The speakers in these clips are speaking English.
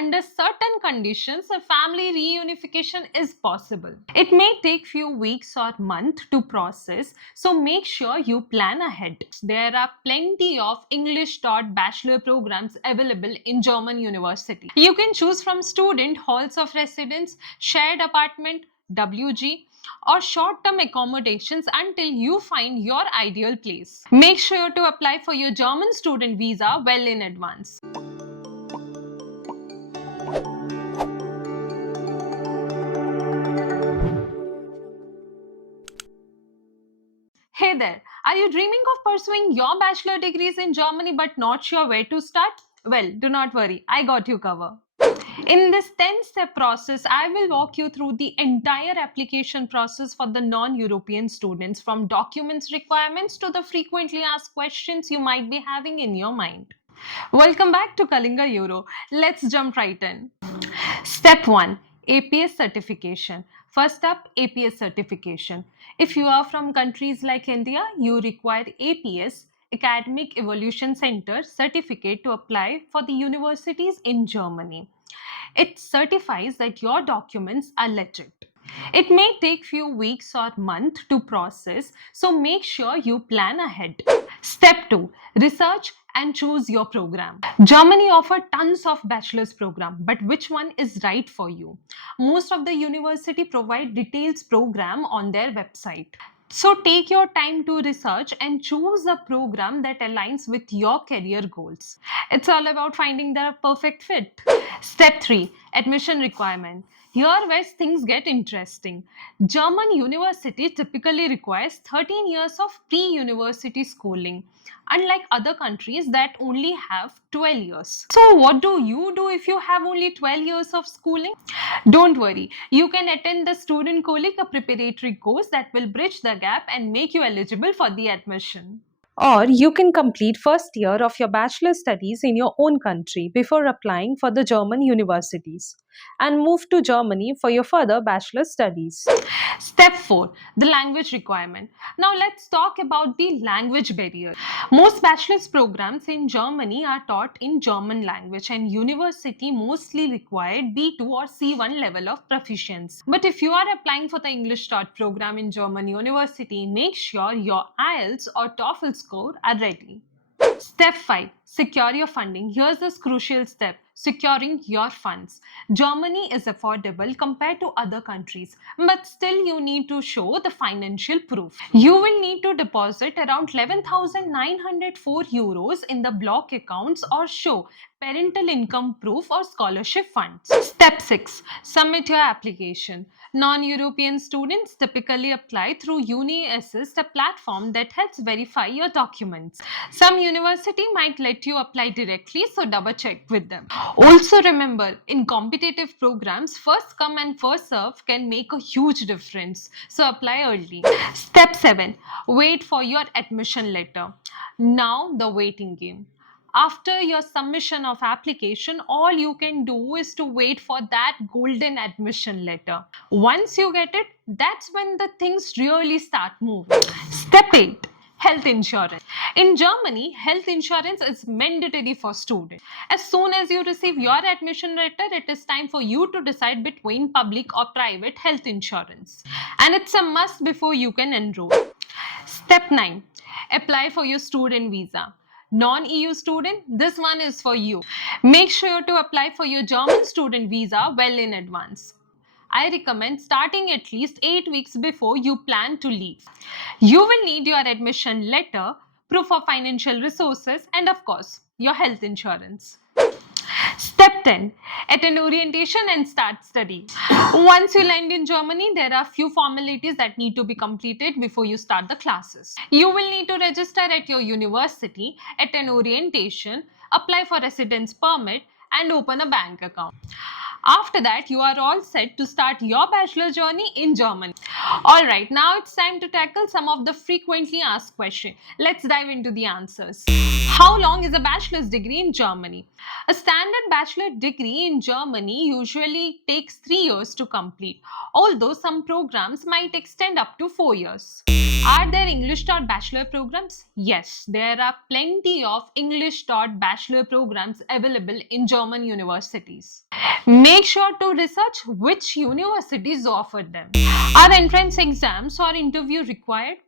under certain conditions, a family reunification is possible. It may take few weeks or month to process, so make sure you plan ahead. There are plenty of English taught bachelor programs available in German university. You can choose from student halls of residence, shared apartment, WG, or short-term accommodations until you find your ideal place. Make sure to apply for your German student visa well in advance. Hey there, are you dreaming of pursuing your bachelor degrees in Germany but not sure where to start? Well, do not worry, I got you covered. In this 10-step process, I will walk you through the entire application process for the non-European students, from documents requirements to the frequently asked questions you might be having in your mind. Welcome back to Kalinga Euro. Let's jump right in. Step 1. APS certification. First up, APS certification. If you are from countries like India, you require APS, Academic Evolution Center certificate to apply for the universities in Germany. It certifies that your documents are legit. It may take few weeks or month to process, so make sure you plan ahead. Step 2. Research and choose your program. Germany offers tons of bachelor's program, but which one is right for you? Most of the university provide details program on their website. So take your time to research and choose a program that aligns with your career goals. It's all about finding the perfect fit. Step 3. Admission requirement. Here where things get interesting. German university typically requires 13 years of pre-university schooling, unlike other countries that only have 12 years. So what do you do if you have only 12 years of schooling? Don't worry, you can attend the Student Colleague, a preparatory course that will bridge the gap and make you eligible for the admission. Or you can complete first year of your bachelor studies in your own country before applying for the German universities and move to Germany for your further bachelor studies. Step 4. The language requirement. Now let's talk about the language barrier. Most bachelor's programs in Germany are taught in German language, and university mostly require B2 or C1 level of proficiency. But if you are applying for the English taught program in German university, make sure your IELTS or TOEFL score are ready. Step 5. Secure your funding. Here's this crucial step: securing your funds. Germany is affordable compared to other countries, but still you need to show the financial proof. You will need to deposit around 11,904 euros in the block accounts or show parental income proof or scholarship funds. Step 6. Submit your application. Non-European students typically apply through UniAssist, a platform that helps verify your documents. Some university might let you apply directly, so double check with them. Also remember, in competitive programs, first come and first serve can make a huge difference, so apply early. Step 7. Wait for your admission letter. Now the waiting game. After your submission of application, all you can do is to wait for that golden admission letter. Once you get it, that's when the things really start moving. Step 8. Health insurance. In Germany, health insurance is mandatory for students. As soon as you receive your admission letter, it is time for you to decide between public or private health insurance. And it's a must before you can enroll. Step 9. Apply for your student visa. Non-EU student, this one is for you. Make sure to apply for your German student visa well in advance. I recommend starting at least 8 weeks before you plan to leave. You will need your admission letter, proof of financial resources, and of course, your health insurance. Step 10. Attend orientation and start study. Once you land in Germany, there are few formalities that need to be completed before you start the classes. You will need to register at your university, attend orientation, apply for residence permit, and open a bank account. After that, you are all set to start your bachelor journey in Germany. Alright, now it's time to tackle some of the frequently asked questions. Let's dive into the answers. How long is a bachelor's degree in Germany? A standard bachelor degree in Germany usually takes 3 years to complete, although some programs might extend up to 4 years. Are there English taught bachelor programs? Yes, there are plenty of English taught bachelor programs available in German universities. Make sure to research which universities offer them. Are entrance exams or interview required?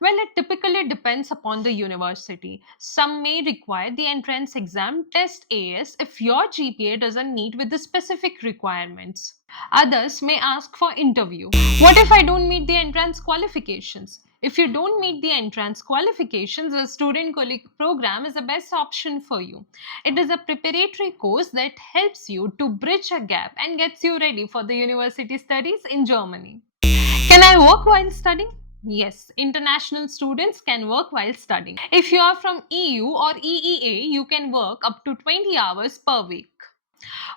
Well, it typically depends upon the university. Some may require the entrance exam test AS if your GPA doesn't meet with the specific requirements. Others may ask for interview. What if I don't meet the entrance qualifications? If you don't meet the entrance qualifications, a student colleague program is the best option for you. It is a preparatory course that helps you to bridge a gap and gets you ready for the university studies in Germany. Can I work while studying? Yes, international students can work while studying. If you are from EU or EEA, you can work up to 20 hours per week.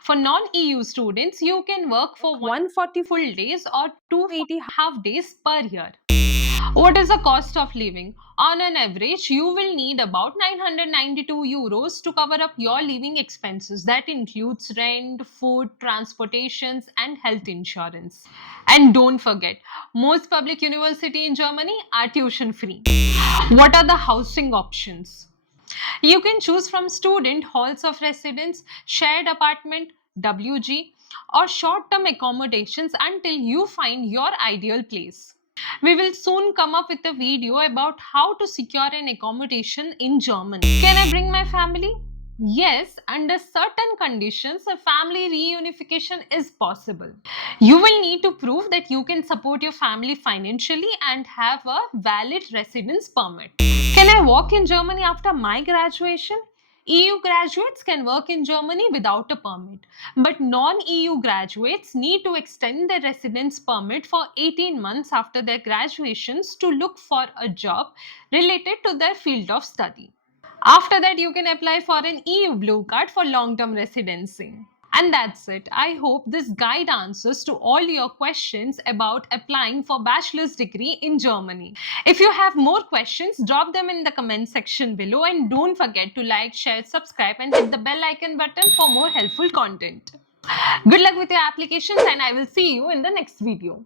For non-EU students, you can work for 140 full days or 80 half days per year. What is the cost of living? On an average, you will need about 992 euros to cover up your living expenses. That includes rent, food, transportations, and health insurance. And don't forget, most public universities in Germany are tuition free. What are the housing options? You can choose from student halls of residence, shared apartment, WG, or short-term accommodations until you find your ideal place. We will soon come up with a video about how to secure an accommodation in Germany. Can I bring my family? Yes, under certain conditions, a family reunification is possible. You will need to prove that you can support your family financially and have a valid residence permit. Can I work in Germany after my graduation? EU graduates can work in Germany without a permit, but non-EU graduates need to extend their residence permit for 18 months after their graduations to look for a job related to their field of study. After that, you can apply for an EU blue card for long-term residency. And that's it. I hope this guide answers to all your questions about applying for bachelor's degree in Germany. If you have more questions, drop them in the comment section below and don't forget to like, share, subscribe and hit the bell icon button for more helpful content. Good luck with your applications and I will see you in the next video.